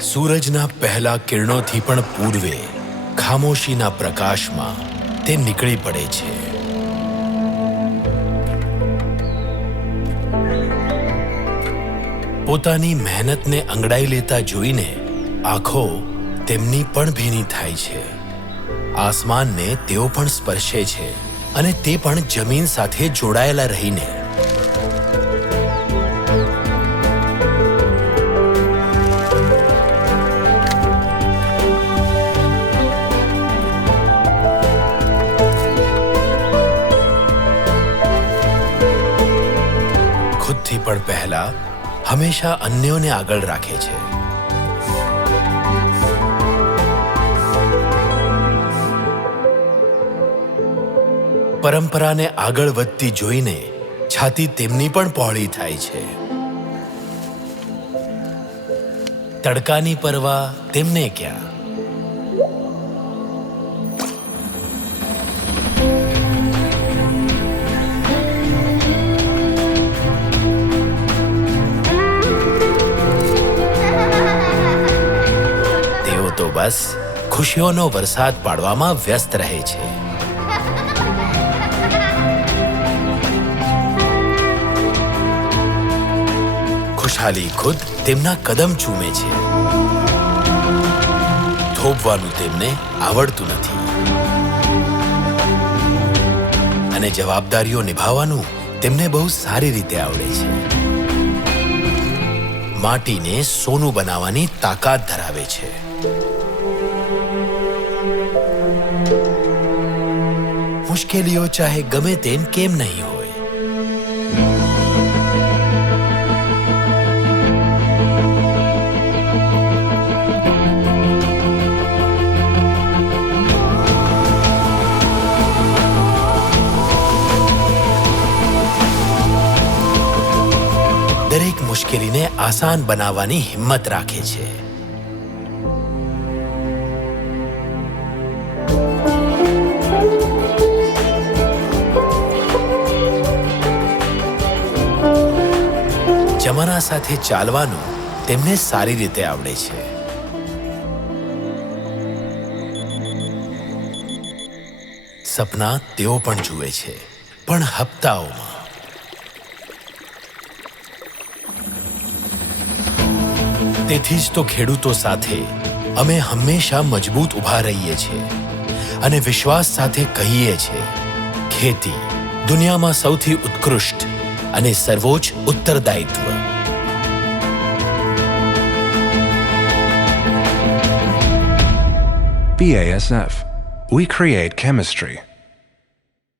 સૂરજના પહેલા કિરણોથી પણ પૂર્વે ખામોશીના પ્રકાશમાં તે નીકળી પડે છે. પોતાની મહેનતને અંગડાઈ લેતા જોઈને આંખો તેમની પણ ભીની થાય છે. આસમાનને તેઓ પણ સ્પર્શે છે અને તે પણ જમીન સાથે જોડાયેલા રહીને ખુદથી પણ પહેલા હંમેશા અન્યોને આગળ રાખે છે. પરંપરાને આગળ વધતી જોઈને છાતી તેમની પણ પહોળી થાય છે. તડકાની પરવા તેમને ક્યાં? બસ ખુશીઓનો વરસાદ પાડવામાં વ્યસ્ત રહે છે. ખુશહાલી ખુદ તેમના કદમ ચૂમે છે. થોભવાનું તેમને આવડતું નથી. અને જવાબદારીઓ નિભાવવાનું તેમને બહુ સારી રીતે આવડે છે. માટીને સોનું બનાવવાની તાકાત ધરાવે છે. મુશ્કેલીઓ ચાહે ગમે તેમ કેમ નહીં હોય. દરેક મુશ્કેલીને આસાન બનાવવાની હિંમત રાખે છે. જમાના સાથે ચાલવાનું તેમને સારી રીતે આવડે છે. સપના તેઓ પણ જુએ છે, પણ હપ્તાઓમાં. તેથી જ તો ખેડૂતો સાથે અમે હંમેશા મજબૂત ઊભા રહીએ છીએ અને વિશ્વાસ સાથે કહીએ છીએ ખેતી દુનિયામાં સૌથી ઉત્કૃષ્ટ અને સર્વોચ્ચ ઉત્તરદાયિત્વ BASF. We create chemistry.